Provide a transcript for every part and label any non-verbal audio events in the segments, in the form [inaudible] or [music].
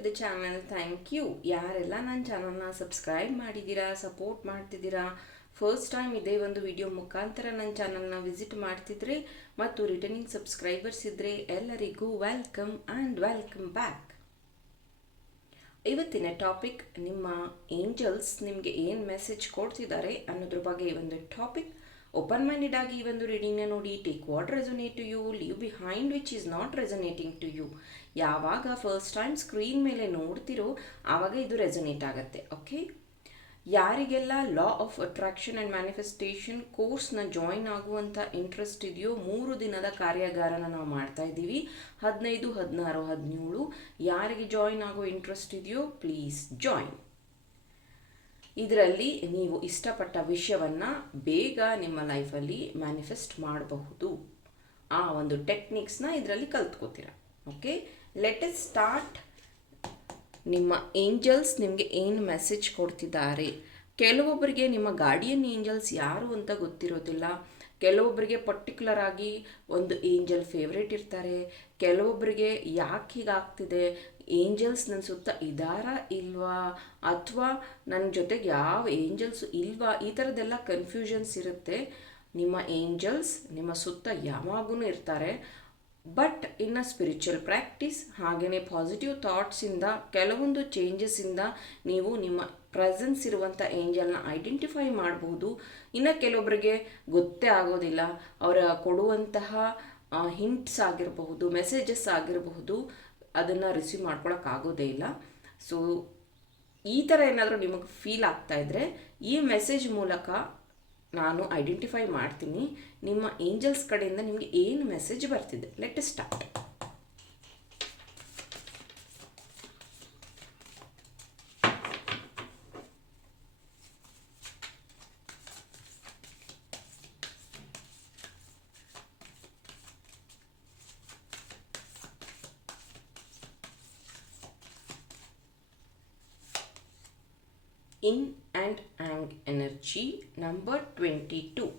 To the channel thank you ಯಾರೆಲ್ಲ ನನ್ನ ಚಾನಲ್ನ ಸಬ್ಸ್ಕ್ರೈಬ್ ಮಾಡಿದ್ದೀರಾ ಸಪೋರ್ಟ್ ಮಾಡ್ತಿದ್ದೀರಾ ಫಸ್ಟ್ ಟೈಮ್ ಇದೇ ಒಂದು ವಿಡಿಯೋ ಮುಖಾಂತರ ನನ್ನ ಚಾನಲ್ನ ವಿಸಿಟ್ ಮಾಡ್ತಿದ್ರೆ ಮತ್ತು ರಿಟರ್ನಿಂಗ್ ಸಬ್ಸ್ಕ್ರೈಬರ್ಸ್ ಇದ್ದರೆ ಎಲ್ಲರಿಗೂ ವೆಲ್ಕಮ್ ಆ್ಯಂಡ್ ವೆಲ್ಕಮ್ ಬ್ಯಾಕ್ ಇವತ್ತಿನ ಟಾಪಿಕ್ ನಿಮ್ಮ ಏಂಜಲ್ಸ್ ನಿಮಗೆ ಏನು ಮೆಸೇಜ್ ಕೊಡ್ತಿದ್ದಾರೆ ಅನ್ನೋದ್ರ ಬಗ್ಗೆ ಈ ಒಂದು ಟಾಪಿಕ್ ಓಪನ್ ಮೈಂಡೆಡ್ ಆಗಿ ಈ ಒಂದು ರೀಡಿಂಗ್ನ ನೋಡಿ take what resonate to you leave behind which is not resonating to you ಯಾವಾಗ ಫಸ್ಟ್ ಟೈಮ್ ಸ್ಕ್ರೀನ್ ಮೇಲೆ ನೋಡ್ತಿರೋ ಆವಾಗ ಇದು ರೆಸೊನೇಟ್ ಆಗುತ್ತೆ ಓಕೆ ಯಾರಿಗೆಲ್ಲ law of attraction and manifestation ಕೋರ್ಸ್ನ ಜಾಯಿನ್ ಆಗುವಂಥ ಇಂಟ್ರೆಸ್ಟ್ ಇದೆಯೋ, ಮೂರು ದಿನದ ಕಾರ್ಯಾಗಾರನ ನಾವು ಮಾಡ್ತಾ ಇದ್ದೀವಿ. ಹದಿನೈದು, ಹದಿನಾರು ಹದಿನೇಳು ಯಾರಿಗೆ ಜಾಯಿನ್ ಆಗೋ ಇಂಟ್ರೆಸ್ಟ್ ಇದೆಯೋ ಪ್ಲೀಸ್ ಜಾಯಿನ್ ಇದರಲ್ಲಿ ನೀವು ಇಷ್ಟಪಟ್ಟ ವಿಷಯವನ್ನು ಬೇಗ ನಿಮ್ಮ ಲೈಫಲ್ಲಿ ಮ್ಯಾನಿಫೆಸ್ಟ್ ಮಾಡಬಹುದು. ಆ ಒಂದು ಟೆಕ್ನಿಕ್ಸ್ನ ಇದರಲ್ಲಿ ಕಲ್ತ್ಕೋತೀರ ಓಕೆ ಲೆಟ್ ಎಸ್ ಸ್ಟಾರ್ಟ್ ನಿಮ್ಮ ಏಂಜಲ್ಸ್ ನಿಮಗೆ ಏನು ಮೆಸೇಜ್ ಕೊಡ್ತಿದ್ದಾರೆ? ಕೆಲವೊಬ್ಬರಿಗೆ ನಿಮ್ಮ ಗಾರ್ಡಿಯನ್ ಏಂಜಲ್ಸ್ ಯಾರು ಅಂತ ಗೊತ್ತಿರೋದಿಲ್ಲ. ಕೆಲವೊಬ್ಬರಿಗೆ ಪರ್ಟಿಕ್ಯುಲರ್ ಆಗಿ ಒಂದು ಏಂಜಲ್ ಫೇವ್ರೇಟ್ ಇರ್ತಾರೆ. ಕೆಲವೊಬ್ಬರಿಗೆ ಯಾಕೆ ಹೀಗಾಗ್ತಿದೆ? ಏಂಜಲ್ಸ್ ನನ್ನ ಸುತ್ತ ಇದಾರ ಇಲ್ವಾ? ಅಥವಾ ನನ್ನ ಜೊತೆಗೆ ಯಾವ ಏಂಜಲ್ಸ್ ಇಲ್ವಾ? ಈ ಥರದ್ದೆಲ್ಲ ಕನ್ಫ್ಯೂಷನ್ಸ್ ಇರುತ್ತೆ. ನಿಮ್ಮ ಏಂಜಲ್ಸ್ ನಿಮ್ಮ ಸುತ್ತ ಯಾವಾಗೂ ಇರ್ತಾರೆ. ಬಟ್ ಇನ್ನು ಸ್ಪಿರಿಚುವಲ್ ಪ್ರಾಕ್ಟೀಸ್ ಹಾಗೆಯೇ ಪಾಸಿಟಿವ್ ಥಾಟ್ಸಿಂದ ಕೆಲವೊಂದು ಚೇಂಜಸ್ಸಿಂದ ನೀವು ನಿಮ್ಮ ಪ್ರೆಸೆನ್ಸ್ ಇರುವಂಥ ಏಂಜಲ್ನ ಐಡೆಂಟಿಫೈ ಮಾಡಬಹುದು ಇನ್ನು ಕೆಲವೊಬ್ಬರಿಗೆ ಗೊತ್ತೇ ಆಗೋದಿಲ್ಲ. ಅವರ ಕೊಡುವಂತಹ ಹಿಂಟ್ಸ್ ಆಗಿರಬಹುದು ಮೆಸೇಜಸ್ ಆಗಿರಬಹುದು, ಅದನ್ನು ರಿಸೀವ್ ಮಾಡ್ಕೊಳಕ್ಕಾಗೋದೇ ಇಲ್ಲ. ಸೊ ಈ ಥರ ಏನಾದರೂ ನಿಮಗೆ ಫೀಲ್ ಆಗ್ತಾ ಇದ್ದರೆ ಈ ಮೆಸೇಜ್ ಮೂಲಕ ನಾನು ಐಡೆಂಟಿಫೈ ಮಾಡ್ತೀನಿ. ನಿಮ್ಮ ಏಂಜಲ್ಸ್ ಕಡೆಯಿಂದ ನಿಮಗೆ ಏನು ಮೆಸೇಜ್ ಬರ್ತಿದೆ? Let start in and energy number 22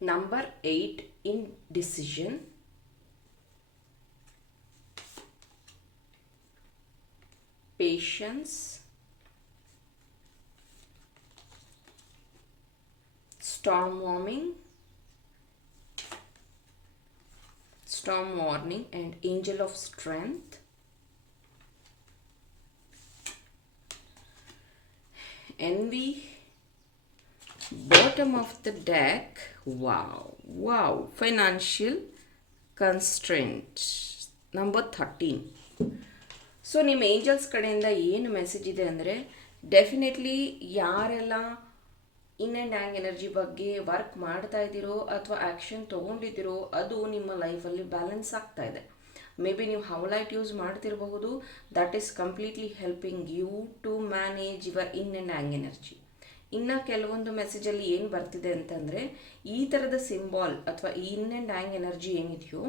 number 8 indecision patience. Storm warming. Storm warning and angel of strength envy. Bottom of the deck. Wow. Wow. Financial constraint. Number 13 so ನಿಮ್ಮ angels ಕಡೆಯಿಂದ ಏನು message ಇದೆ ಅಂದರೆ definitely ಯಾರೆಲ್ಲ yin and yang energy ಬಗ್ಗೆ work ಮಾಡ್ತಾ ಇದ್ದೀರೋ ಅಥವಾ ಆ್ಯಕ್ಷನ್ ತೊಗೊಂಡಿದ್ದೀರೋ, ಅದು ನಿಮ್ಮ ಲೈಫಲ್ಲಿ ಬ್ಯಾಲೆನ್ಸ್ ಆಗ್ತಾ ಇದೆ. ಮೇ ಬಿ ನೀವು ಹೌಲೈಟ್ use ಮಾಡ್ತಿರಬಹುದು. That is completely helping you to manage your yin and yang energy ಇನ್ನು ಕೆಲವೊಂದು ಮೆಸೇಜಲ್ಲಿ ಏನು ಬರ್ತಿದೆ ಅಂತಂದರೆ, ಈ ಥರದ ಸಿಂಬಾಲ್ ಅಥವಾ ಇನ್ ಆ್ಯಂಡ್ ಆ್ಯಂಗ್ ಎನರ್ಜಿ ಏನಿದೆಯೋ,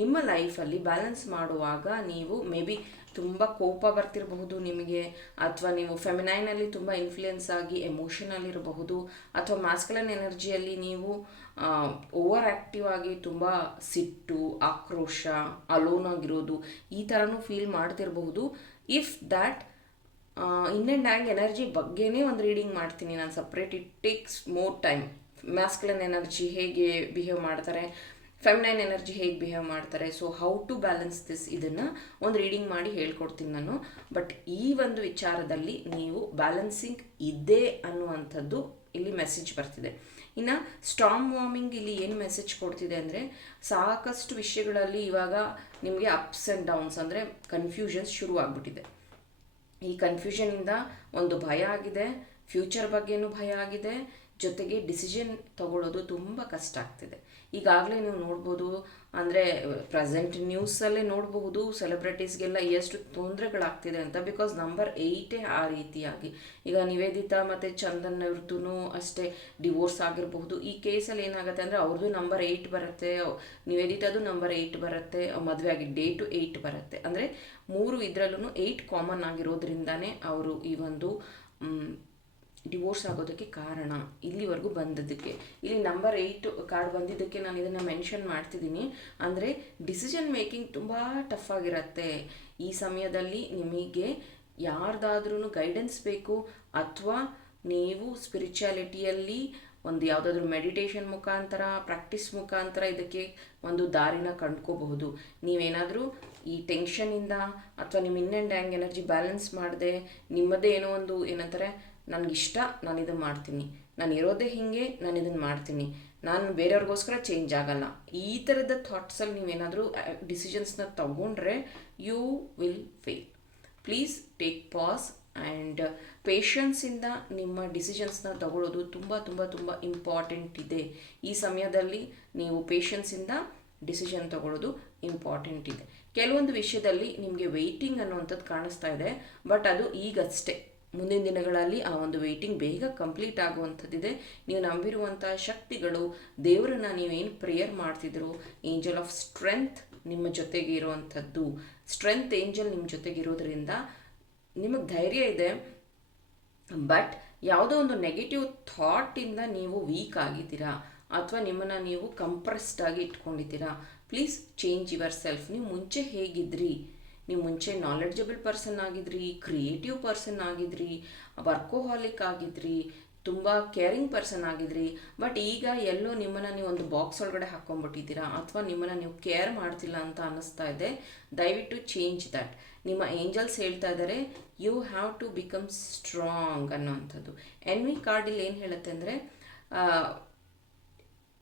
ನಿಮ್ಮ ಲೈಫಲ್ಲಿ ಬ್ಯಾಲೆನ್ಸ್ ಮಾಡುವಾಗ ನೀವು ಮೇ ಬಿ ತುಂಬ ಕೋಪ ಬರ್ತಿರಬಹುದು ನಿಮಗೆ, ಅಥವಾ ನೀವು ಫೆಮಿನೈನಲ್ಲಿ ತುಂಬ ಇನ್ಫ್ಲುಯೆನ್ಸ್ ಆಗಿ ಎಮೋಷನಲ್ ಇರಬಹುದು, ಅಥವಾ ಮ್ಯಾಸ್ಕಲನ್ ಎನರ್ಜಿಯಲ್ಲಿ ನೀವು ಓವರ್ ಆ್ಯಕ್ಟಿವ್ ಆಗಿ ತುಂಬ ಸಿಟ್ಟು, ಆಕ್ರೋಶ ಅಲೋನ್ ಆಗಿರೋದು, ಈ ಥರನೂ feel ಮಾಡ್ತಿರಬಹುದು. If that yin and yang energy ಬಗ್ಗೆನೇ ಒಂದು ರೀಡಿಂಗ್ ಮಾಡ್ತೀನಿ. ನಾನು separate it takes more time masculine energy ಹೇಗೆ ಬಿಹೇವ್ ಮಾಡ್ತಾರೆ ಫೆಮಿನೈನ್ ಎನರ್ಜಿ ಹೇಗೆ ಬಿಹೇವ್ ಮಾಡ್ತಾರೆ? So how to balance this ಇದನ್ನು ಒಂದು ರೀಡಿಂಗ್ ಮಾಡಿ ಹೇಳ್ಕೊಡ್ತೀನಿ ನಾನು. ಬಟ್ ಈ ಒಂದು ವಿಚಾರದಲ್ಲಿ ನೀವು ಬ್ಯಾಲೆನ್ಸಿಂಗ್ ಇದೆ ಅನ್ನುವಂಥದ್ದು ಇಲ್ಲಿ ಮೆಸೇಜ್ ಬರ್ತಿದೆ. ಇನ್ನು ಸ್ಟಾಮ್ ವಾರ್ಮಿಂಗ್ ಇಲ್ಲಿ ಏನು ಮೆಸೇಜ್ ಕೊಡ್ತಿದೆ ಅಂದರೆ ಸಾಕಷ್ಟು ವಿಷಯಗಳಲ್ಲಿ ಇವಾಗ ನಿಮಗೆ ಅಪ್ಸ್ ಆ್ಯಂಡ್ ಡೌನ್ಸ್ ಅಂದರೆ ಕನ್ಫ್ಯೂಷನ್ಸ್ ಶುರು ಆಗಿಬಿಟ್ಟಿದೆ ಈ ಕನ್ಫ್ಯೂಷನಿಂದ ಒಂದು ಭಯ ಆಗಿದೆ ಫ್ಯೂಚರ್ ಬಗ್ಗೆನೂ ಭಯ ಆಗಿದೆ, ಜೊತೆಗೆ ಡಿಸಿಷನ್ ತಗೊಳ್ಳೋದು ತುಂಬ ಕಷ್ಟ ಆಗ್ತಿದೆ. ಈಗಾಗಲೇ ನೀವು ನೋಡ್ಬೋದು, ಅಂದರೆ ಪ್ರೆಸೆಂಟ್ ನ್ಯೂಸಲ್ಲೇ ನೋಡಬಹುದು ಸೆಲೆಬ್ರಿಟೀಸ್ಗೆಲ್ಲ ಎಷ್ಟು ತೊಂದರೆಗಳಾಗ್ತಿದೆ ಅಂತ. ಬಿಕಾಸ್ ನಂಬರ್ ಏಯ್ಟೇ ಆ ರೀತಿಯಾಗಿ. ಈಗ ನಿವೇದಿತಾ ಮತ್ತು ಚಂದನ್ ಅವ್ರದ್ದು ಅಷ್ಟೇ ಡಿವೋರ್ಸ್ ಆಗಿರಬಹುದು. ಈ ಕೇಸಲ್ಲಿ ಏನಾಗುತ್ತೆ ಅಂದರೆ ಅವ್ರದ್ದು ನಂಬರ್ ಏಯ್ಟ್ ಬರುತ್ತೆ, ನಿವೇದಿತಾದು ನಂಬರ್ ಏಯ್ಟ್ ಬರುತ್ತೆ, ಮದುವೆ ಆಗಿ ಡೇಟು ಏಯ್ಟ್ ಬರುತ್ತೆ. ಅಂದರೆ ಮೂರು ಇದರಲ್ಲೂ ಏಯ್ಟ್ ಕಾಮನ್ ಆಗಿರೋದ್ರಿಂದನೇ ಅವರು ಈ ಒಂದು ಡಿವೋರ್ಸ್ ಆಗೋದಕ್ಕೆ ಕಾರಣ ಇಲ್ಲಿವರೆಗೂ ಬಂದದ್ದಕ್ಕೆ. ಇಲ್ಲಿ ನಂಬರ್ ಏಯ್ಟ್ ಕಾರ್ಡ್ ಬಂದಿದ್ದಕ್ಕೆ ನಾನು ಇದನ್ನು ಮೆನ್ಷನ್ ಮಾಡ್ತಿದ್ದೀನಿ. ಅಂದರೆ ಡಿಸಿಷನ್ ಮೇಕಿಂಗ್ ತುಂಬ ಟಫ್ ಆಗಿರುತ್ತೆ. ಈ ಸಮಯದಲ್ಲಿ ನಿಮಗೆ ಯಾರ್ದಾದ್ರೂ ಗೈಡೆನ್ಸ್ ಬೇಕು, ಅಥವಾ ನೀವು ಸ್ಪಿರಿಚುಯಾಲಿಟಿಯಲ್ಲಿ ಒಂದು ಯಾವುದಾದ್ರೂ ಮೆಡಿಟೇಷನ್ ಮುಖಾಂತರ, ಪ್ರಾಕ್ಟೀಸ್ ಮುಖಾಂತರ ಇದಕ್ಕೆ ಒಂದು ದಾರಿನ ಕಂಡ್ಕೋಬಹುದು. ನೀವೇನಾದರೂ ಈ ಟೆನ್ಷನಿಂದ ಅಥವಾ ನಿಮ್ಮ yin and yang energy balance ಮಾಡದೆ ನಿಮ್ಮದೇ ಏನೋ ಒಂದು ಏನಂತಾರೆ ನನಗಿಷ್ಟ ನಾನು ಇದನ್ನು ಮಾಡ್ತೀನಿ. ನಾನು ಇರೋದೇ ಹೀಗೆ ನಾನು ಇದನ್ನು ಮಾಡ್ತೀನಿ. ನಾನು ಬೇರೆಯವ್ರಿಗೋಸ್ಕರ ಚೇಂಜ್ ಆಗಲ್ಲ. ಈ ಥರದ ಥಾಟ್ಸಲ್ಲಿ ನೀವೇನಾದರೂ ಡಿಸಿಷನ್ಸ್ನ ತಗೊಂಡ್ರೆ you will fail please take pause and ಪೇಷನ್ಸಿಂದ ನಿಮ್ಮ ಡಿಸಿಷನ್ಸ್ನ ತಗೊಳ್ಳೋದು ತುಂಬ ತುಂಬ ತುಂಬ ಇಂಪಾರ್ಟೆಂಟ್ ಇದೆ. ಈ ಸಮಯದಲ್ಲಿ ನೀವು ಪೇಷನ್ಸಿಂದ ಡಿಸಿಷನ್ ತಗೊಳ್ಳೋದು ಇಂಪಾರ್ಟೆಂಟ್ ಇದೆ. ಕೆಲವೊಂದು ವಿಷಯದಲ್ಲಿ ನಿಮಗೆ ವೆಯ್ಟಿಂಗ್ ಅನ್ನುವಂಥದ್ದು ಕಾಣಿಸ್ತಾ ಇದೆ ಬಟ್ ಅದು ಈಗಷ್ಟೇ. ಮುಂದಿನ ದಿನಗಳಲ್ಲಿ ಆ ಒಂದು ವೇಟಿಂಗ್ ಬೇಗ ಕಂಪ್ಲೀಟ್ ಆಗುವಂಥದ್ದಿದೆ. ನೀವು ನಂಬಿರುವಂಥ ಶಕ್ತಿಗಳು, ದೇವರನ್ನ ನೀವೇನು ಪ್ರೇಯರ್ ಮಾಡ್ತಿದ್ರು ಏಂಜಲ್ ಆಫ್ ಸ್ಟ್ರೆಂತ್ ನಿಮ್ಮ ಜೊತೆಗೆ ಇರುವಂಥದ್ದು. ಸ್ಟ್ರೆಂತ್ ಏಂಜಲ್ ನಿಮ್ಮ ಜೊತೆಗೆ ಇರೋದ್ರಿಂದ ನಿಮಗೆ ಧೈರ್ಯ ಇದೆ. ಬಟ್ ಯಾವುದೋ ಒಂದು ನೆಗೆಟಿವ್ ಥಾಟಿಂದ ನೀವು ವೀಕ್ ಆಗಿದ್ದೀರಾ, ಅಥವಾ ನಿಮ್ಮನ್ನು ನೀವು ಕಂಪ್ರೆಸ್ಡ್ ಆಗಿ ಇಟ್ಕೊಂಡಿದ್ದೀರಾ ಪ್ಲೀಸ್ ಚೇಂಜ್ ಯುವರ್ ಸೆಲ್ಫ್ ನೀವು ಮುಂಚೆ ಹೇಗಿದ್ರಿ? ನೀವು ಮುಂಚೆ ನಾಲೆಡ್ಜಬಲ್ ಪರ್ಸನ್ ಆಗಿದ್ರಿ ಕ್ರಿಯೇಟಿವ್ ಪರ್ಸನ್ ಆಗಿದ್ರಿ ವರ್ಕೋಹಾಲಿಕ್ ಆಗಿದ್ರಿ, ತುಂಬ ಕೇರಿಂಗ್ ಪರ್ಸನ್ ಆಗಿದ್ರಿ ಬಟ್ ಈಗ ಎಲ್ಲೋ ನಿಮ್ಮನ್ನು ನೀವು ಒಂದು ಬಾಕ್ಸ್ ಒಳಗಡೆ ಹಾಕ್ಕೊಂಡ್ಬಿಟ್ಟಿದ್ದೀರಾ ಅಥವಾ ನಿಮ್ಮನ್ನು ನೀವು ಕೇರ್ ಮಾಡ್ತಿಲ್ಲ ಅಂತ ಅನ್ನಿಸ್ತಾ ಇದೆ, ದಯವಿಟ್ಟು ಚೇಂಜ್ ದಟ್ ನಿಮ್ಮ ಏಂಜಲ್ಸ್ ಹೇಳ್ತಾ ಇದ್ದಾರೆ you have to become strong ಅನ್ನೋವಂಥದ್ದು. Envy ಕಾರ್ಡಲ್ಲಿ ಏನು ಹೇಳುತ್ತೆ ಅಂದರೆ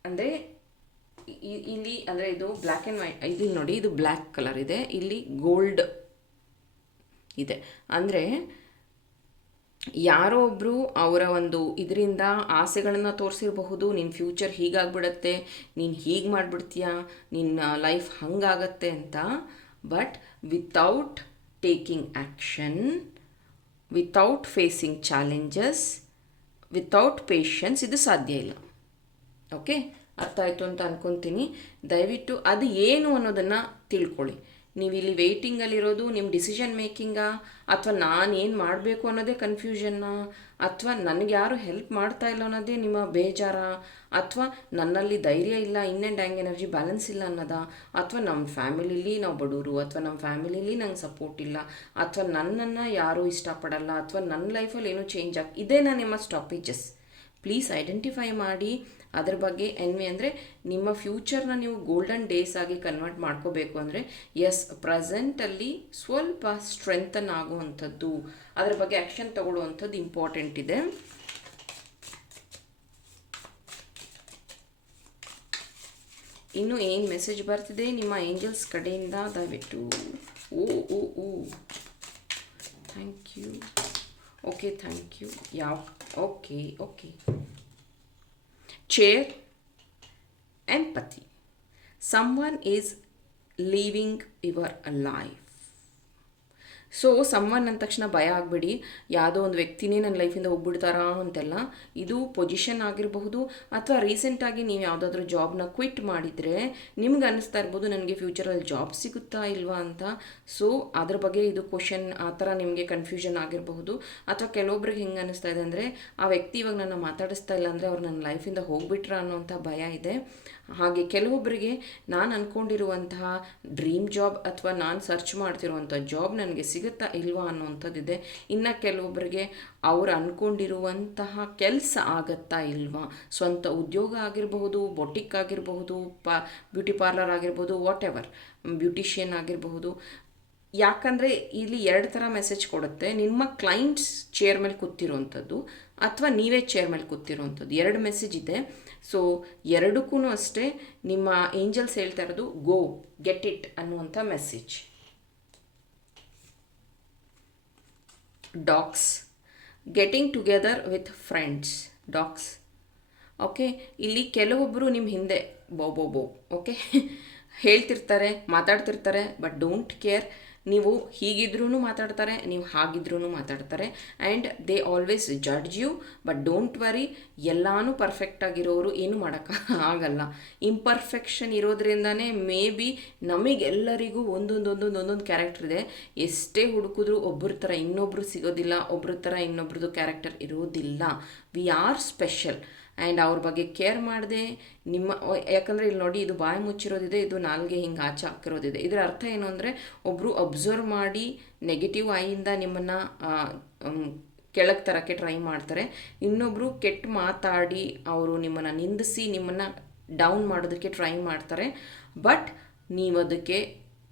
ಅಂದರೆ ಇಲ್ಲಿ ಅಂದರೆ ಇದು ಬ್ಲ್ಯಾಕ್ ಆ್ಯಂಡ್ ವೈಟ್ ಇಲ್ಲಿ ನೋಡಿ, ಇದು ಬ್ಲ್ಯಾಕ್ ಕಲರ್ ಇದೆ. ಇಲ್ಲಿ ಗೋಲ್ಡ್ ಇದೆ. ಅಂದರೆ ಯಾರೋ ಒಬ್ಬರು ಅವರ ಒಂದು ಇದರಿಂದ ಆಸೆಗಳನ್ನು ತೋರಿಸಿರಬಹುದು ನಿನ್ನ ಫ್ಯೂಚರ್ ಹೀಗಾಗ್ಬಿಡತ್ತೆ, ನೀನು ಹೀಗೆ ಮಾಡಿಬಿಡ್ತೀಯ, ನಿನ್ನ ಲೈಫ್ ಹಂಗಾಗತ್ತೆ ಅಂತ. But without taking action without facing challenges without patience ಇದು ಸಾಧ್ಯ ಇಲ್ಲ. ಓಕೆ ಅರ್ಥ ಆಯಿತು ಅಂತ ಅನ್ಕೊಂತೀನಿ. ದಯವಿಟ್ಟು ಅದು ಏನು ಅನ್ನೋದನ್ನು ತಿಳ್ಕೊಳ್ಳಿ. ನೀವು ಇಲ್ಲಿ ವೆಯ್ಟಿಂಗಲ್ಲಿರೋದು ನಿಮ್ಮ ಡಿಸಿಷನ್ ಮೇಕಿಂಗಾ ಅಥವಾ ನಾನು ಏನು ಮಾಡಬೇಕು ಅನ್ನೋದೇ ಕನ್ಫ್ಯೂಷನ್ನ ಅಥವಾ ನನಗೆ ಯಾರು ಹೆಲ್ಪ್ ಮಾಡ್ತಾ ಇಲ್ಲ ಅನ್ನೋದೇ ನಿಮ್ಮ ಬೇಜಾರ, ಅಥವಾ ನನ್ನಲ್ಲಿ ಧೈರ್ಯ ಇಲ್ಲ ಇನ್ ಆ್ಯಂಡ್ ಎನರ್ಜಿ ಬ್ಯಾಲೆನ್ಸ್ ಇಲ್ಲ ಅನ್ನೋದ, ಅಥವಾ ನಮ್ಮ ಫ್ಯಾಮಿಲಿಲಿ ನಾವು ಬಡವರು ಅಥವಾ ನಮ್ಮ ಫ್ಯಾಮಿಲಿಲಿ ನಂಗೆ ಸಪೋರ್ಟ್ ಇಲ್ಲ, ಅಥವಾ ನನ್ನನ್ನು ಯಾರೂ ಇಷ್ಟಪಡಲ್ಲ, ಅಥವಾ ನನ್ನ ಲೈಫಲ್ಲಿ ಏನೂ ಚೇಂಜ್ ಆಗಿ, ಇದೇನಾ ನಿಮ್ಮ ಸ್ಟಾಪೇಜಸ್ ಪ್ಲೀಸ್ ಐಡೆಂಟಿಫೈ ಮಾಡಿ ಅದ್ರ ಬಗ್ಗೆ ಎನ್ವಿ ಅಂದರೆ ನಿಮ್ಮ ಫ್ಯೂಚರ್ನ ನೀವು ಗೋಲ್ಡನ್ ಡೇಸ್ ಆಗಿ ಕನ್ವರ್ಟ್ ಮಾಡ್ಕೋಬೇಕು ಅಂದರೆ ಎಸ್ ಪ್ರೆಸೆಂಟಲ್ಲಿ ಸ್ವಲ್ಪ ಸ್ಟ್ರೆಂಥನ್ ಆಗುವಂಥದ್ದು. ಅದ್ರ ಬಗ್ಗೆ ಆ್ಯಕ್ಷನ್ ತಗೊಳ್ಳುವಂಥದ್ದು ಇಂಪಾರ್ಟೆಂಟ್ ಇದೆ. ಇನ್ನು ಏನು ಮೆಸೇಜ್ ಬರ್ತಿದೆ? ನಿಮ್ಮ ಏಂಜಲ್ಸ್ ಕಡೆಯಿಂದ ದಯವಿಟ್ಟು. ಓ ಓ ಓ. Thank you okay thank you ಯಾವ Okay, okay. Chair, empathy. Someone is living your life. So summon ಅಂದ ತಕ್ಷಣ ಭಯ ಆಗಬೇಡಿ. ಯಾವುದೋ ಒಂದು ವ್ಯಕ್ತಿನೇ ನನ್ನ ಲೈಫಿಂದ ಹೋಗ್ಬಿಡ್ತಾರಾ ಅಂತೆಲ್ಲ. ಇದು ಪೊಸಿಷನ್ ಆಗಿರಬಹುದು ಅಥವಾ ರೀಸೆಂಟಾಗಿ ನೀವು ಯಾವುದಾದ್ರೂ ಜಾಬ್ನ ಕ್ವಿಟ್ ಮಾಡಿದರೆ ನಿಮ್ಗೆ ಅನ್ನಿಸ್ತಾ ಇರ್ಬೋದು, ನನಗೆ ಫ್ಯೂಚರಲ್ಲಿ ಜಾಬ್ ಸಿಗುತ್ತಾ ಇಲ್ವಾ ಅಂತ. ಸೊ ಅದ್ರ ಬಗ್ಗೆ ಇದು ಕ್ವಶನ್ ಆ ಥರ ನಿಮಗೆ ಕನ್ಫ್ಯೂಷನ್ ಆಗಿರಬಹುದು. ಅಥವಾ ಕೆಲವೊಬ್ರಿಗೆ ಹೆಂಗೆ ಅನ್ನಿಸ್ತಾ ಇದೆ ಅಂದರೆ, ಆ ವ್ಯಕ್ತಿ ಇವಾಗ ನನ್ನ ಮಾತಾಡಿಸ್ತಾ ಇಲ್ಲ ಅಂದರೆ ಅವ್ರು ನನ್ನ ಲೈಫಿಂದ ಹೋಗ್ಬಿಟ್ರ ಅನ್ನೋಂಥ ಭಯ ಇದೆ. ಹಾಗೆ ಕೆಲವೊಬ್ಬರಿಗೆ ನಾನು ಅಂದ್ಕೊಂಡಿರುವಂತಹ ಡ್ರೀಮ್ ಜಾಬ್ ಅಥವಾ ನಾನು ಸರ್ಚ್ ಮಾಡ್ತಿರುವಂಥ ಜಾಬ್ ನನಗೆ ಸಿಗುತ್ತಾ ಇಲ್ವಾ ಅನ್ನುವಂಥದ್ದಿದೆ. ಇನ್ನು ಕೆಲವೊಬ್ಬರಿಗೆ ಅವ್ರು ಅಂದ್ಕೊಂಡಿರುವಂತಹ ಕೆಲಸ ಆಗತ್ತಾ ಇಲ್ವಾ? ಸ್ವಂತ ಉದ್ಯೋಗ ಆಗಿರಬಹುದು, ಬೊಟಿಕ್ ಆಗಿರಬಹುದು, ಪಾ, ಬ್ಯೂಟಿ ಪಾರ್ಲರ್ ಆಗಿರ್ಬೋದು ವಾಟ್ ಎವರ್ ಬ್ಯೂಟಿಷಿಯನ್ ಆಗಿರಬಹುದು. ಯಾಕಂದರೆ ಇಲ್ಲಿ ಎರಡು ಥರ ಮೆಸೇಜ್ ಕೊಡುತ್ತೆ. ನಿಮ್ಮ ಕ್ಲೈಂಟ್ಸ್ ಚೇರ್ ಮೇಲೆ ಕೂತಿರುವಂಥದ್ದು ಅಥವಾ ನೀವೇ ಚೇರ್ ಮೇಲೆ ಕೂತಿರುವಂಥದ್ದು. ಎರಡು ಮೆಸೇಜ್ ಇದೆ. ಸೊ ಎರಡಕ್ಕೂ ಅಷ್ಟೇ ನಿಮ್ಮ ಏಂಜಲ್ಸ್ ಹೇಳ್ತಾ ಇರೋದು ಗೋ ಗೆಟ್ ಇಟ್ ಅನ್ನುವಂಥ message. Dogs getting together with friends dogs okay ಇಲ್ಲಿ ಕೆಲವೊಬ್ಬರು ನಿಮ್ಮ ಹಿಂದೆ ಬೋ ಬೋ ಬೋ ಓಕೆ [laughs] ಹೇಳ್ತಿರ್ತಾರೆ, ಮಾತಾಡ್ತಿರ್ತಾರೆ ಬಟ್ ಡೋಂಟ್ ಕೇರ್ ನೀವು ಹೀಗಿದ್ರೂ ಮಾತಾಡ್ತಾರೆ, ನೀವು ಹಾಗಿದ್ರೂ ಮಾತಾಡ್ತಾರೆ. And they always judge you but don't worry ಎಲ್ಲಾನು ಪರ್ಫೆಕ್ಟ್ ಆಗಿರೋರು ಏನು ಮಾಡೋಕ್ಕೆ ಆಗಲ್ಲ. ಇಂಪರ್ಫೆಕ್ಷನ್ ಇರೋದ್ರಿಂದನೇ ಮೇ ಬಿ ನಮಗೆಲ್ಲರಿಗೂ ಒಂದೊಂದು ಒಂದೊಂದು ಒಂದೊಂದು ಕ್ಯಾರೆಕ್ಟರ್ ಇದೆ. ಎಷ್ಟೇ ಹುಡುಕಿದ್ರು ಒಬ್ಬರ ಥರ ಇನ್ನೊಬ್ರು ಸಿಗೋದಿಲ್ಲ ಒಬ್ಬರ ಥರ ಇನ್ನೊಬ್ರದ್ದು ಕ್ಯಾರೆಕ್ಟರ್ ಇರೋದಿಲ್ಲ. ವಿ ಆರ್ ಸ್ಪೆಷಲ್ ಆ್ಯಂಡ್ ಅವ್ರ ಬಗ್ಗೆ ಕೇರ್ ಮಾಡಿದೆ. ನಿಮ್ಮ ಯಾಕಂದರೆ ಇಲ್ಲಿ ನೋಡಿ ಇದು ಬಾಯಿ ಮುಚ್ಚಿರೋದಿದೆ, ಇದು ನಾಲ್ಗೆ ಹಿಂಗೆ ಆಚೆ ಹಾಕಿರೋದಿದೆ. ಇದರ ಅರ್ಥ ಏನು ಅಂದರೆ ಒಬ್ಬರು ಅಬ್ಸರ್ವ್ ಮಾಡಿ ನೆಗೆಟಿವ್ ಐಯಿಂದ ನಿಮ್ಮನ್ನು ಕೆಳಗೆ ತರೋಕ್ಕೆ ಟ್ರೈ ಮಾಡ್ತಾರೆ. ಇನ್ನೊಬ್ಬರು ಕೆಟ್ಟ ಮಾತಾಡಿ ಅವರು ನಿಮ್ಮನ್ನು ನಿಂದಿಸಿ ನಿಮ್ಮನ್ನು ಡೌನ್ ಮಾಡೋದಕ್ಕೆ ಟ್ರೈ ಮಾಡ್ತಾರೆ. ಬಟ್ ನೀವು ಅದಕ್ಕೆ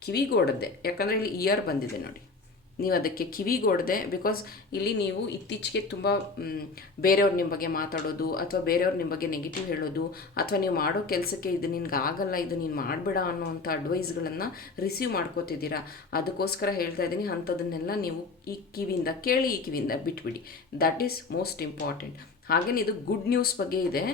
ಕಿವಿಗೋಡದೆ. ಯಾಕಂದರೆ ಇಲ್ಲಿ ಇಯರ್ ಬಂದಿದೆ ನೋಡಿ. ನೀವು ಅದಕ್ಕೆ ಕಿವಿಗೊಡದೆ ಬಿಕಾಸ್ ಇಲ್ಲಿ ನೀವು ಇತ್ತೀಚೆಗೆ ತುಂಬ ಬೇರೆಯವ್ರು ನಿಮ್ಮ ಬಗ್ಗೆ ಮಾತಾಡೋದು, ಅಥವಾ ಬೇರೆಯವ್ರು ನಿಮ್ಮ ಬಗ್ಗೆ ನೆಗೆಟಿವ್ ಹೇಳೋದು, ಅಥವಾ ನೀವು ಮಾಡೋ ಕೆಲಸಕ್ಕೆ ಇದು ನಿನ್ಗೆ ಆಗಲ್ಲ, ಇದು ನೀನು ಮಾಡಬೇಡ ಅನ್ನೋವಂಥ ಅಡ್ವೈಸ್ಗಳನ್ನು ರಿಸೀವ್ ಮಾಡ್ಕೋತಿದ್ದೀರಾ? ಅದಕ್ಕೋಸ್ಕರ ಹೇಳ್ತಾ ಇದ್ದೀನಿ, ಅಂಥದನ್ನೆಲ್ಲ ನೀವು ಈ ಕಿವಿಯಿಂದ ಕೇಳಿ, ಈ ಕಿವಿಯಿಂದ ಬಿಟ್ಬಿಡಿ. ದಟ್ ಈಸ್ ಮೋಸ್ಟ್ ಇಂಪಾರ್ಟೆಂಟ್ ಹಾಗೆಯೇ ಇದು ಗುಡ್ ನ್ಯೂಸ್ ಬಗ್ಗೆ ಇದೆ.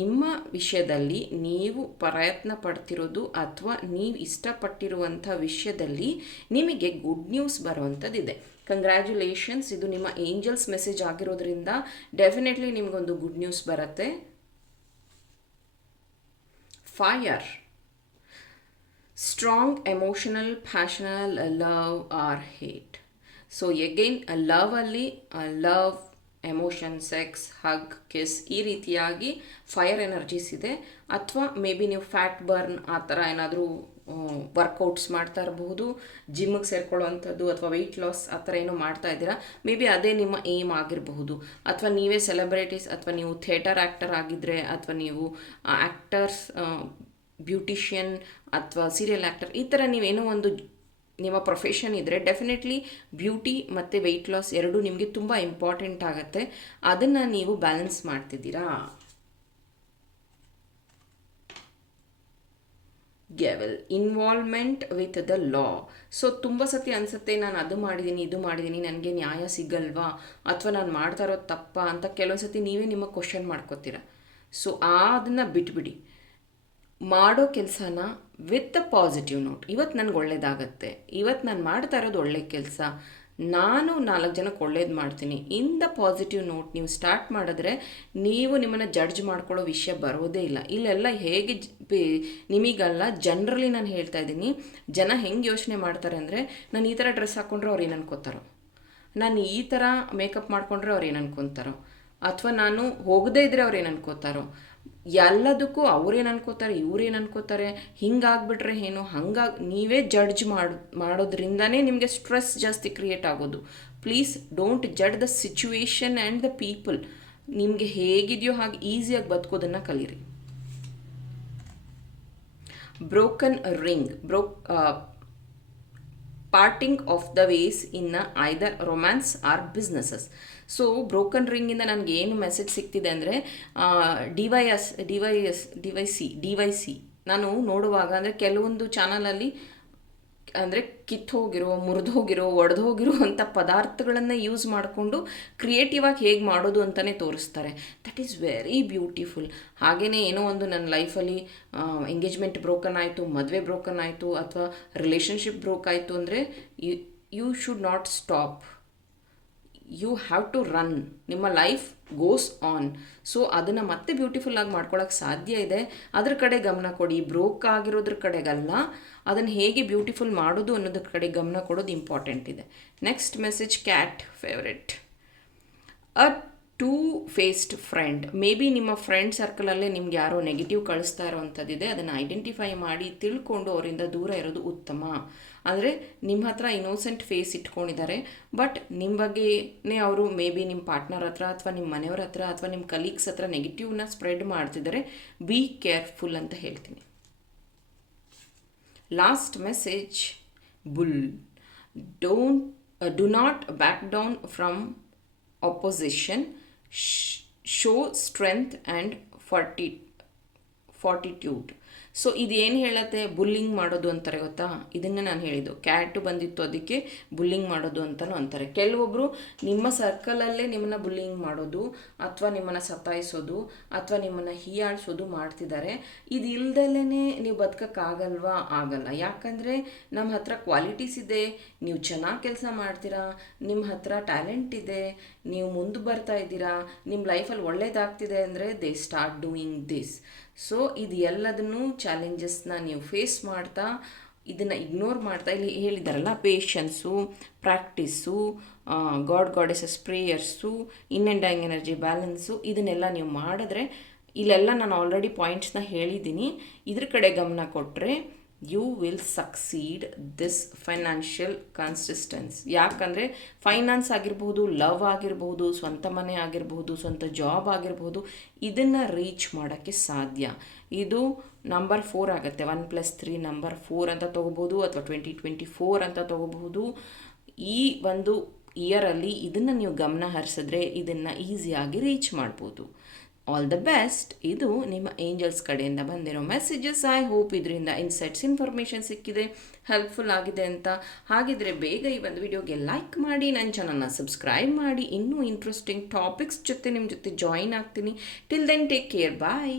ನಿಮ್ಮ ವಿಷಯದಲ್ಲಿ ನೀವು ಪ್ರಯತ್ನ ಪಡ್ತಿರೋದು ಅಥವಾ ನೀವು ಇಷ್ಟಪಟ್ಟಿರುವಂಥ ವಿಷಯದಲ್ಲಿ ನಿಮಗೆ ಗುಡ್ ನ್ಯೂಸ್ ಬರುವಂಥದ್ದಿದೆ. ಕಂಗ್ರ್ಯಾಚುಲೇಷನ್ಸ್ ಇದು ನಿಮ್ಮ ಏಂಜಲ್ಸ್ ಮೆಸೇಜ್ ಆಗಿರೋದ್ರಿಂದ ಡೆಫಿನೆಟ್ಲಿ ನಿಮಗೊಂದು ಗುಡ್ ನ್ಯೂಸ್ ಬರುತ್ತೆ. Fire strong emotional passional love or hate so again ಅಲ್ಲಿ love emotion sex hug kiss ಈ ರೀತಿಯಾಗಿ ಫೈರ್ ಎನರ್ಜೀಸ್ ಇದೆ. ಅಥವಾ ಮೇ ಬಿ ನೀವು ಫ್ಯಾಟ್ ಬರ್ನ್ ಆ ಥರ ಏನಾದರೂ ವರ್ಕೌಟ್ಸ್ ಮಾಡ್ತಾ ಇರಬಹುದು ಜಿಮ್ಗೆ ಸೇರ್ಕೊಳ್ಳೋವಂಥದ್ದು ಅಥವಾ ವೆಯ್ಟ್ ಲಾಸ್ ಆ ಥರ ಏನೋ ಮಾಡ್ತಾ ಇದ್ದೀರಾ ಮೇ ಬಿ ಅದೇ ನಿಮ್ಮ ಏಮ್ ಆಗಿರಬಹುದು. ಅಥವಾ ನೀವೇ ಸೆಲೆಬ್ರಿಟೀಸ್ ಅಥವಾ ನೀವು ಥಿಯೇಟರ್ ಆ್ಯಕ್ಟರ್ ಆಗಿದ್ದರೆ ಅಥವಾ ನೀವು ಆ್ಯಕ್ಟರ್ಸ್ ಬ್ಯೂಟಿಷಿಯನ್ ಅಥವಾ ಸೀರಿಯಲ್ ಆ್ಯಕ್ಟರ್ ಈ ಥರ ನೀವೇನೋ ಒಂದು ನಿಮ್ಮ ಪ್ರೊಫೆಷನ್ ಇದ್ದರೆ ಡೆಫಿನೆಟ್ಲಿ ಬ್ಯೂಟಿ ಮತ್ತು ವೆಯ್ಟ್ ಲಾಸ್ ಎರಡೂ ನಿಮಗೆ ತುಂಬ ಇಂಪಾರ್ಟೆಂಟ್ ಆಗುತ್ತೆ. ಅದನ್ನು ನೀವು ಬ್ಯಾಲೆನ್ಸ್ ಮಾಡ್ತಿದ್ದೀರಾ? Gavel involvement with the law so ತುಂಬ ಸತಿ ಅನಿಸುತ್ತೆ, ನಾನು ಅದು ಮಾಡಿದ್ದೀನಿ ಇದು ಮಾಡಿದ್ದೀನಿ ನನಗೆ ನ್ಯಾಯ ಸಿಗಲ್ವಾ? ಅಥವಾ ನಾನು ಮಾಡ್ತಾ ಇರೋದು ತಪ್ಪ? ಅಂತ ಕೆಲವೊಂದು ಸತಿ ನೀವೇ ನಿಮ್ಮ ಕ್ವಶನ್ ಮಾಡ್ಕೋತೀರ. ಸೊ ಅದನ್ನು ಬಿಟ್ಬಿಡಿ. ಮಾಡೋ ಕೆಲಸನ ವಿತ್ ಅ ಪಾಸಿಟಿವ್ ನೋಟ್ ಇವತ್ತು ನನಗೆ ಒಳ್ಳೇದಾಗತ್ತೆ. ಇವತ್ತು ನಾನು ಮಾಡ್ತಾ ಇರೋದು ಒಳ್ಳೆ ಕೆಲಸ. ನಾನು ನಾಲ್ಕು ಜನಕ್ಕೆ ಒಳ್ಳೇದು ಮಾಡ್ತೀನಿ. ಇನ್ ದ ಪಾಸಿಟಿವ್ ನೋಟ್ ನೀವು ಸ್ಟಾರ್ಟ್ ಮಾಡಿದ್ರೆ ನೀವು ನಿಮ್ಮನ್ನು ಜಡ್ಜ್ ಮಾಡ್ಕೊಳ್ಳೋ ವಿಷಯ ಬರೋದೇ ಇಲ್ಲ. ಇಲ್ಲೆಲ್ಲ ಹೇಗೆ ನಿಮಗಲ್ಲ ಜನರಲಿ ನಾನು ಹೇಳ್ತಾ ಇದ್ದೀನಿ. ಜನ ಹೆಂಗೆ ಯೋಚನೆ ಮಾಡ್ತಾರೆ ಅಂದರೆ ನಾನು ಈ ಥರ ಡ್ರೆಸ್ ಹಾಕ್ಕೊಂಡ್ರೆ ಅವ್ರು ಏನು ಅನ್ಕೋತಾರೋ ನಾನು ಈ ಥರ ಮೇಕಪ್ ಮಾಡ್ಕೊಂಡ್ರೆ ಅವ್ರು ಏನು ಅನ್ಕೊತಾರೋ ಅಥವಾ ನಾನು ಹೋಗದೇ ಇದ್ದರೆ ಅವ್ರು ಏನು ಅನ್ಕೋತಾರೋ ಎಲ್ಲದಕ್ಕೂ ಅವ್ರೇನು ಅನ್ಕೋತಾರೆ ಇವ್ರೇನು ಅನ್ಕೋತಾರೆ, ಹಿಂಗಾಗ್ಬಿಟ್ರೆ ಏನು? ಹಂಗಾಗಿ ನೀವೇ ಜಡ್ಜ್ ಮಾಡಿ, ಮಾಡೋದ್ರಿಂದನೇ ನಿಮಗೆ ಸ್ಟ್ರೆಸ್ ಜಾಸ್ತಿ ಕ್ರಿಯೇಟ್ ಆಗೋದು. Please don't judge the situation and the people ನಿಮಗೆ ಹೇಗಿದೆಯೋ ಹಾಗೆ ಈಸಿಯಾಗಿ ಬದುಕೋದನ್ನು ಕಲೀರಿ. Broken ring broke parting of the ways in either romance or businesses so broken ರಿಂಗಿಂದ ನನಗೆ ಏನು ಮೆಸೇಜ್ ಸಿಗ್ತಿದೆ ಅಂದರೆ D Y S D Y S D Y C D Y C ನಾನು ನೋಡುವಾಗ ಅಂದರೆ ಕೆಲವೊಂದು ಚಾನಲಲ್ಲಿ ಅಂದರೆ ಕಿತ್ತೋಗಿರೋ ಮುರಿದೋಗಿರೋ ಒಡೆದೋಗಿರೋ ಅಂಥ ಪದಾರ್ಥಗಳನ್ನು ಯೂಸ್ ಮಾಡಿಕೊಂಡು ಕ್ರಿಯೇಟಿವ್ ಆಗಿ ಹೇಗೆ ಮಾಡೋದು ಅಂತಲೇ ತೋರಿಸ್ತಾರೆ. ದಟ್ ಈಸ್ ವೆರಿ ಬ್ಯೂಟಿಫುಲ್ ಹಾಗೆಯೇ ಏನೋ ಒಂದು ನನ್ನ ಲೈಫಲ್ಲಿ ಎಂಗೇಜ್ಮೆಂಟ್ ಬ್ರೋಕನ್ ಆಯಿತು, ಮದುವೆ ಬ್ರೋಕನ್ ಆಯಿತು, ಅಥವಾ ರಿಲೇಷನ್ಶಿಪ್ ಬ್ರೋಕ್ ಆಯಿತು ಅಂದರೆ you you should not stop you have to run ನಿಮ್ಮ ಲೈಫ್ ಗೋಸ್ ಆನ್ ಸೊ ಅದನ್ನು ಮತ್ತೆ ಬ್ಯೂಟಿಫುಲ್ ಆಗಿ ಮಾಡ್ಕೊಳ್ಳೋಕೆ ಸಾಧ್ಯ ಇದೆ. ಅದ್ರ ಕಡೆ ಗಮನ ಕೊಡಿ. ಬ್ರೋಕ್ ಆಗಿರೋದ್ರ ಕಡೆಗಲ್ಲ. ಅದನ್ನು ಹೇಗೆ ಬ್ಯೂಟಿಫುಲ್ ಮಾಡೋದು ಅನ್ನೋದ್ರ ಕಡೆ ಗಮನ ಕೊಡೋದು ಇಂಪಾರ್ಟೆಂಟ್ ಇದೆ. Next message card favourite a two faced friend maybe ನಿಮ್ಮ ಫ್ರೆಂಡ್ ಸರ್ಕಲಲ್ಲೇ ನಿಮ್ಗೆ ಯಾರೋ ನೆಗೆಟಿವ್ ಕಳಿಸ್ತಾ ಇರೋವಂಥದ್ದಿದೆ ಅದನ್ನು ಐಡೆಂಟಿಫೈ ಮಾಡಿ ತಿಳ್ಕೊಂಡು ಅವರಿಂದ ದೂರ ಇರೋದು ಉತ್ತಮ. ಅಂದರೆ ನಿಮ್ಮ ಹತ್ರ ಇನ್ನೋಸೆಂಟ್ ಫೇಸ್ ಇಟ್ಕೊಂಡಿದ್ದಾರೆ ಬಟ್ ನಿಮ್ಮ ಬಗ್ಗೆನೇ ಅವರು ಮೇ ಬಿ ನಿಮ್ಮ ಪಾರ್ಟ್ನರ್ ಹತ್ರ ಅಥವಾ ನಿಮ್ಮ ಮನೆಯವ್ರ ಹತ್ರ ಅಥವಾ ನಿಮ್ಮ ಕಲೀಗ್ಸ್ ಹತ್ರ ನೆಗೆಟಿವ್ನ ಸ್ಪ್ರೆಡ್ ಮಾಡ್ತಿದ್ದಾರೆ ಬಿ ಕೇರ್ಫುಲ್ ಅಂತ ಹೇಳ್ತೀನಿ. Last message bull don't do not back down from opposition show strength and forty fortitude so ಇದು ಏನು ಹೇಳತ್ತೆ? ಬುಲ್ಲಿಂಗ್ ಮಾಡೋದು ಅಂತಾರೆ ಗೊತ್ತಾ? ಇದನ್ನೇ ನಾನು ಹೇಳಿದ್ದು. ಕ್ಯಾಟು ಬಂದಿತ್ತು ಅದಕ್ಕೆ ಬುಲ್ಲಿಂಗ್ ಮಾಡೋದು ಅಂತಲೂ ಅಂತಾರೆ. ಕೆಲವೊಬ್ಬರು ನಿಮ್ಮ ಸರ್ಕಲಲ್ಲೇ ನಿಮ್ಮನ್ನ ಬುಲ್ಲಿಂಗ್ ಮಾಡೋದು, ಅಥವಾ ನಿಮ್ಮನ್ನು ಸತಾಯಿಸೋದು, ಅಥವಾ ನಿಮ್ಮನ್ನು ಹೀಯಾಳಿಸೋದು ಮಾಡ್ತಿದ್ದಾರೆ. ಇದು ಇಲ್ದಲೇ ನೀವು ಬದುಕೋಕ್ಕಾಗಲ್ವಾ? ಆಗಲ್ಲ. ಯಾಕಂದರೆ ನಮ್ಮ ಹತ್ರ ಕ್ವಾಲಿಟೀಸ್ ಇದೆ, ನೀವು ಚೆನ್ನಾಗಿ ಕೆಲಸ ಮಾಡ್ತೀರಾ ನಿಮ್ಮ ಹತ್ರ ಟ್ಯಾಲೆಂಟ್ ಇದೆ, ನೀವು ಮುಂದೆ ಬರ್ತಾ ಇದ್ದೀರಾ ನಿಮ್ಮ ಲೈಫಲ್ಲಿ ಒಳ್ಳೇದಾಗ್ತಿದೆ ಅಂದರೆ they start doing this so ಇದು ಎಲ್ಲದನ್ನು ಚಾಲೆಂಜಸ್ನ ನೀವು ಫೇಸ್ ಮಾಡ್ತಾ, ಇದನ್ನು ಇಗ್ನೋರ್ ಮಾಡ್ತಾ, ಇಲ್ಲಿ ಹೇಳಿದಾರಲ್ಲ patience practice god goddesses prayers in and dying energy balance ಇದನ್ನೆಲ್ಲ ನೀವು ಮಾಡಿದ್ರೆ, ಇಲ್ಲೆಲ್ಲ ನಾನು ಆಲ್ರೆಡಿ ಪಾಯಿಂಟ್ಸ್ನ ಹೇಳಿದ್ದೀನಿ. ಇದ್ರ ಕಡೆ ಗಮನ ಕೊಟ್ಟರೆ you will succeed this financial consistency ಯಾಕಂದರೆ ಫೈನಾನ್ಸ್ ಆಗಿರ್ಬೋದು ಲವ್ ಆಗಿರ್ಬೋದು, ಸ್ವಂತ ಮನೆ ಆಗಿರ್ಬೋದು, ಸ್ವಂತ ಜಾಬ್ ಆಗಿರ್ಬೋದು, ಇದನ್ನು ರೀಚ್ ಮಾಡೋಕ್ಕೆ ಸಾಧ್ಯ. ಇದು ನಂಬರ್ ಫೋರ್ ಆಗುತ್ತೆ. One plus three number four ಅಂತ ತೊಗೋಬೋದು, ಅಥವಾ ಟ್ವೆಂಟಿ ಟ್ವೆಂಟಿ ಫೋರ್ ಅಂತ ತೊಗೋಬಹುದು ಈ ಒಂದು ಇಯರಲ್ಲಿ ಇದನ್ನು ನೀವು ಗಮನ ಹರಿಸಿದ್ರೆ ಇದನ್ನು ಈಸಿಯಾಗಿ ರೀಚ್ ಮಾಡ್ಬೋದು. ಆಲ್ ದ ಬೆಸ್ಟ್ ಇದು ನಿಮ್ಮ ಏಂಜಲ್ಸ್ ಕಡೆಯಿಂದ ಬಂದಿರೋ ಮೆಸೇಜಸ್ ಐ ಹೋಪ್ ಇದರಿಂದ ಇನ್ಸೈಟ್ಸ್ ಇನ್ಫಾರ್ಮೇಷನ್ ಸಿಕ್ಕಿದೆ ಹೆಲ್ಪ್ಫುಲ್ ಆಗಿದೆ ಅಂತ. ಹಾಗಿದ್ರೆ ಬೇಗ ಈ ಒಂದು ವಿಡಿಯೋಗೆ ಲೈಕ್ ಮಾಡಿ ನನ್ನ ಚಾನಲ್ನ ಸಬ್ಸ್ಕ್ರೈಬ್ ಮಾಡಿ. ಇನ್ನೂ ಇಂಟ್ರೆಸ್ಟಿಂಗ್ ಟಾಪಿಕ್ಸ್ ಜೊತೆ ನಿಮ್ಮ ಜೊತೆ ಜಾಯಿನ್ ಆಗ್ತೀನಿ. Till then take care bye